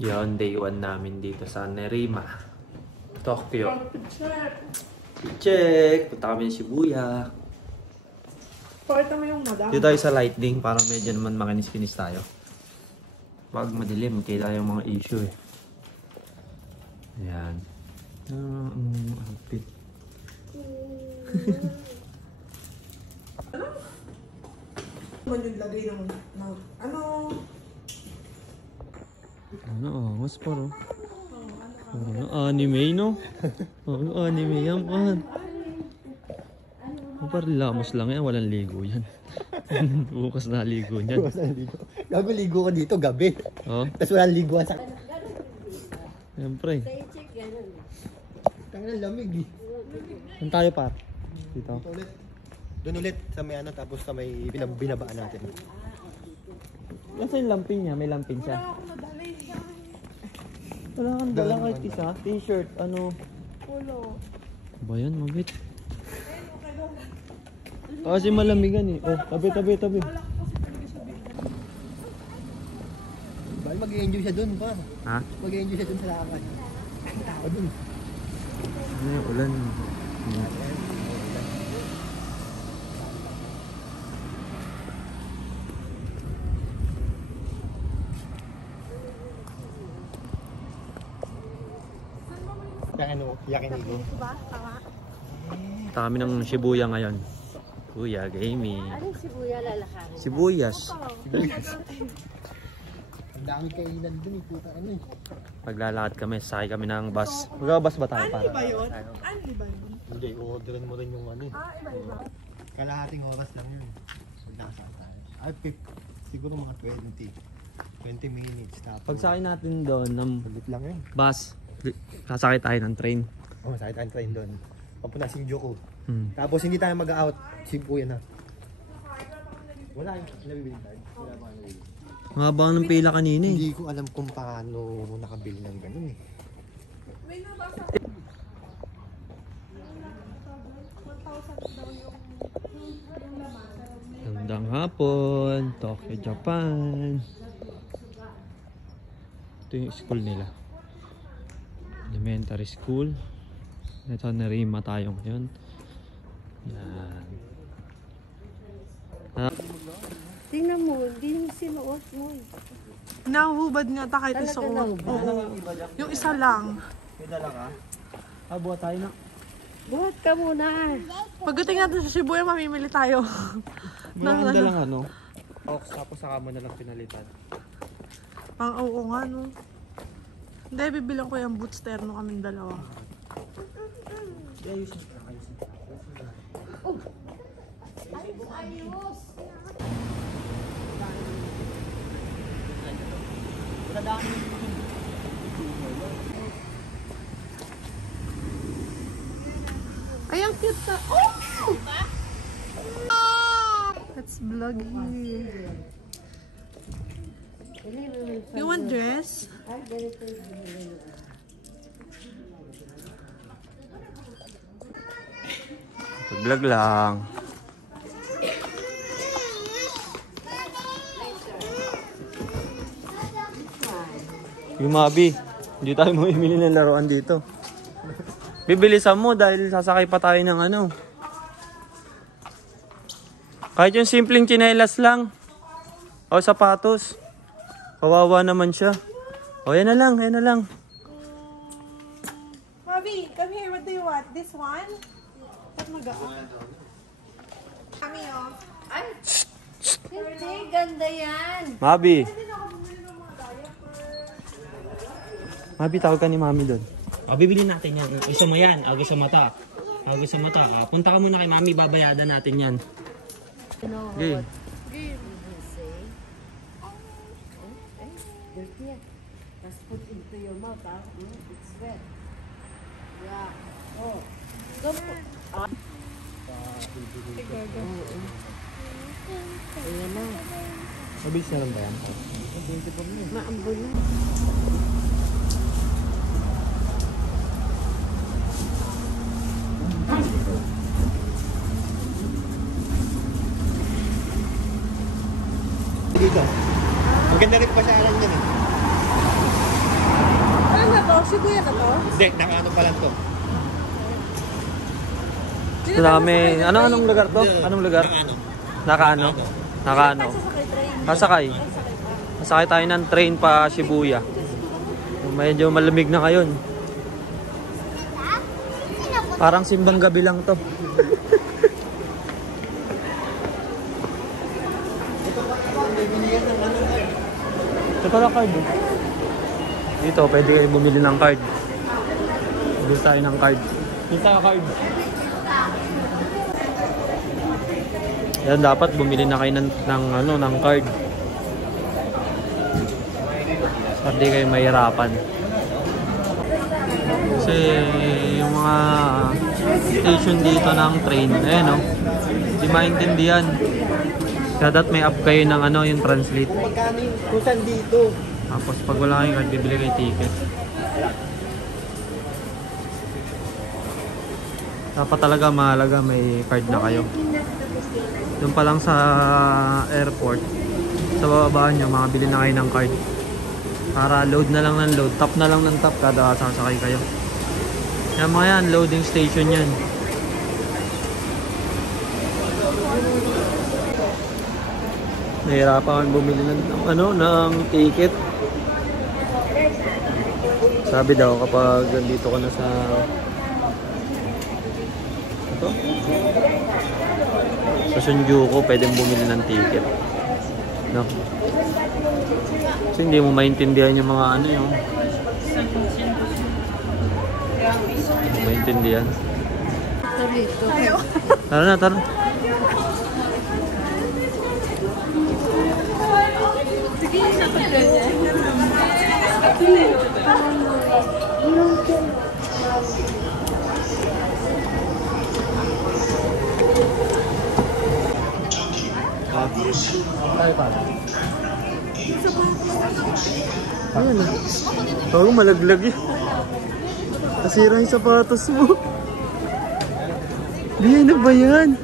Yon, day 1 namin dito sa Nerima, Tokyo. Check! Punta kami ng Shibuya. Pakita mo yung madam. Dito tayo sa lightning para medyo naman makinis-kinis tayo. Pag madilim, magkita yung mga issue eh. Ayan. Outfit. Ano yung lagay ng Ano, mas paro. Anime, no? Anime yan, man. Parang lamos lang yan, walang ligo yan. Bukas na ligo niyan. Bukas na ligo. Gago ligo ko dito, gabi. Oh? Tapos walang liguan sa... Siyempre. Tangan lamig eh. Saan tayo par? Dito. Doon ulit sa may ano, tapos sa may binabaan natin. Kasi yung lampin niya, may lampin siya. Wala kang dala kahit isa. T-shirt, ano? Polo. Ba yan, mabit? Kasi malamigan eh. Oh, tabi. Bali mag-i-enjoy siya doon pa. Ha? Mag-i-enjoy siya doon sa lakad. Ang tao doon. Ano yung ulan? Yakinigo. Punta kami ng Shibuya ngayon. Shibuya, gaming. Anong Shibuya lalakarin? Sibuyas. Ang dami kainan doon eh. Puta ano eh. Paglalakad kami, sakay kami ng bus. Mag-bus ba tayo para? Ano ba yun? Ano ba yun? Hindi, orderin mo rin yung ano eh. Iba-iba. Kalahating oras lang yun. So, nakasaan tayo. Ay, siguro mga 20 minutes. Tapos. Pagsakay natin doon ng Ulit lang yun. bus, sasakay tayo ng train. Oo, sakit tayong train doon. Papunta Shinjuku. Tapos hindi tayo mag-out. Shibuya na. Wala yung nabibili tayo. Wala pa nabibili. Ang haba ng pila kanina eh. Hindi ko alam kung paano nakabili ng ganun eh. May nabasa. 1,000 daw yung laman. Gandang hapon, Tokyo, Japan. Ito yung school nila. Elementary school. Ito, Nerima tayo ngayon. Yan. Tingnan mo, hindi mo sinuot mo. Nahubad nga ta kahit Talaga isuot. lang ba? Oo. Yung isa lang. May dala ka? Buhat tayo na. Buhat ka muna. Pagdating natin sa Shibuya, mamimili tayo. Wala kang dalang ano? Ox, tapos saka mo na lang pinalitan. Oo nga no. Hindi, bibilang ko yung boots terno kaming dalawa. Ay, ang cute na. Oh! Let's vlog here. You want dress? Vlog lang. Yung Mabi, hindi tayo mamimili ng laruan dito. Bibilisan mo dahil sasakay pa tayo ng ano. Kahit yung simpleng tsinelas lang. O sapatos. Kawawa naman siya. O yan na lang, yan na lang. Mabi, come here. What do you want? This one? Ba't mag-aan? Kami oh. Ay! Hindi, ganda yan. Mabi. Mabi, tawag ka ni Mami doon. O, bibili natin yan. Gusto mo yan. O, gusto mo to. O, gusto mo to. O, punta ka muna kay Mami, babayadan natin yan. Okay. Dirty yan. Just put into your mouth, ha? It's wet. Yeah. Oh. Go po. Ayan na. Mabilis na lang ba yan? Maambol na. Dito. Maganda rin pa siya alam yan eh. Ano na to? Shibuya na to? Hindi, nakaano pa lang to. Ito namin. Anong lugar to? Anong lugar? Nakaano. Nakaano? Sasakay. Sasakay tayo ng train pa Shibuya. Medyo malamig na ngayon. Parang simbang gabi lang to. Ito pala card. Dito, pwede kayo bumili ng card. Bili tayo ng card. Bili tayo card. Yan, dapat bumili na kayo ng card. Para di kayo mahirapan. Kasi yung mga station dito ng train, ayan o, hindi maintindihan. Kaya dapat may app kayo ng yung translate. Magkano yung kusan dito? Tapos pag wala kayong card, bibili kayo ticket. Dapat talaga mahalaga may card na kayo. Doon pa lang sa airport, sa bababa nyo, makabili na kayo ng card. Para load na lang ng load, tap na lang ng tap kada sasakay kayo. Yan mga yan, loading station yan. Nahirapan bumili ng ticket. Sabi daw kapag nandito ka na sa Shinjuku, pwedeng bumili ng ticket. No? Kasi hindi mo maintindihan yung mga yung maintindihan. Tara na, tara. Tayo pa. Ayan na. Oo, malaglag yun. Nasira yung sapatos mo. Di, ano ba yan?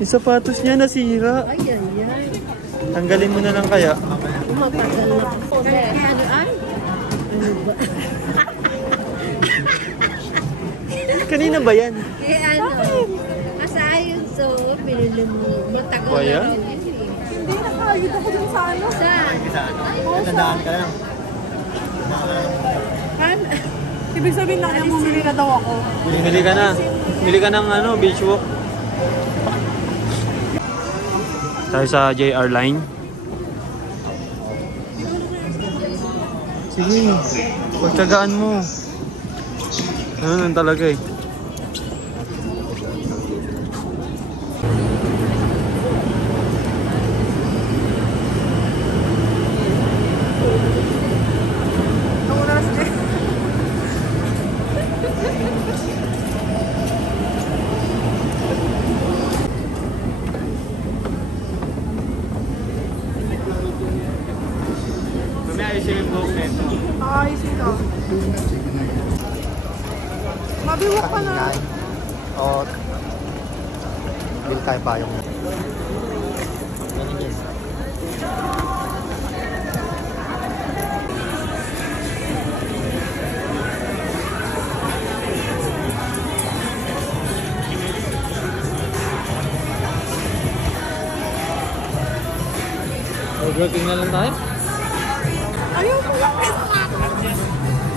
Yung sapatos niya nasira. Ay, ay, ay. Tanggalin mo na lang kaya. Umapagal na po. Ano ay? Ano ba? Kanina ba yan? Ano? Masayon so, pinili mo. Matagal Ba yan? na rin yun eh. Hindi, nakakagit ako dun sa ano. Saan? Nadaan ka lang. Ibig sabihin lang niya bumili na daw ako. Bili ka na. Bili ka ng beach walk. Tayo sa JR line. Sige, pagtsagaan mo. Ano talaga eh. Ayos ito. Mabiwak ka na. Oo. Bili tayo pa yung... Overworking na lang tayo? Ayaw ko lang.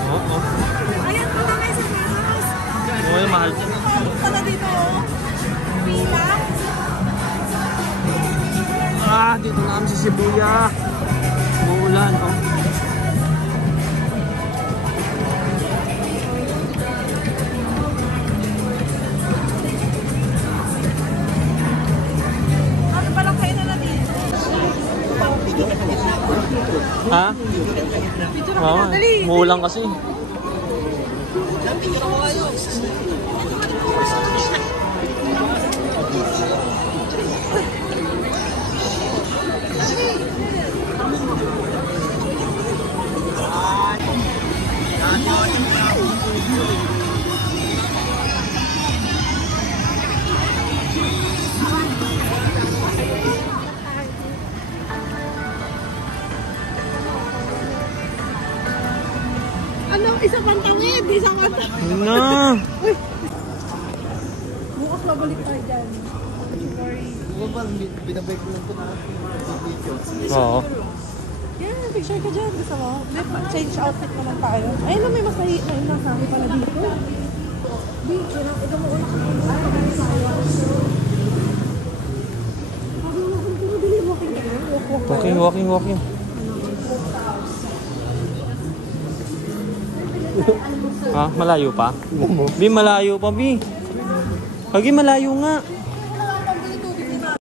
Oo. Ayan ko lang sa Meros. Oo, yung mahal dyan. Punta na dito. Pila. Dito na kami sa Shibuya. Uulan. Oh. Ano pa lang kayo na dito? Ha? Oo, muulan kasi. Ano, isa pang tangid, isa pang tangid. Yun na. Uy! Bukas mabalik tayo dyan. Sorry. Binabay ko lang ito na video. Oo. Yeah, picture ka dyan. Gusto mo? Change outfit naman tayo. Ayun na, may mas nasabi pala dito. Ikaw mo una ka Walking. Ha? Malayo pa? Bi, malayo pa, Bi. Kagi, malayo nga.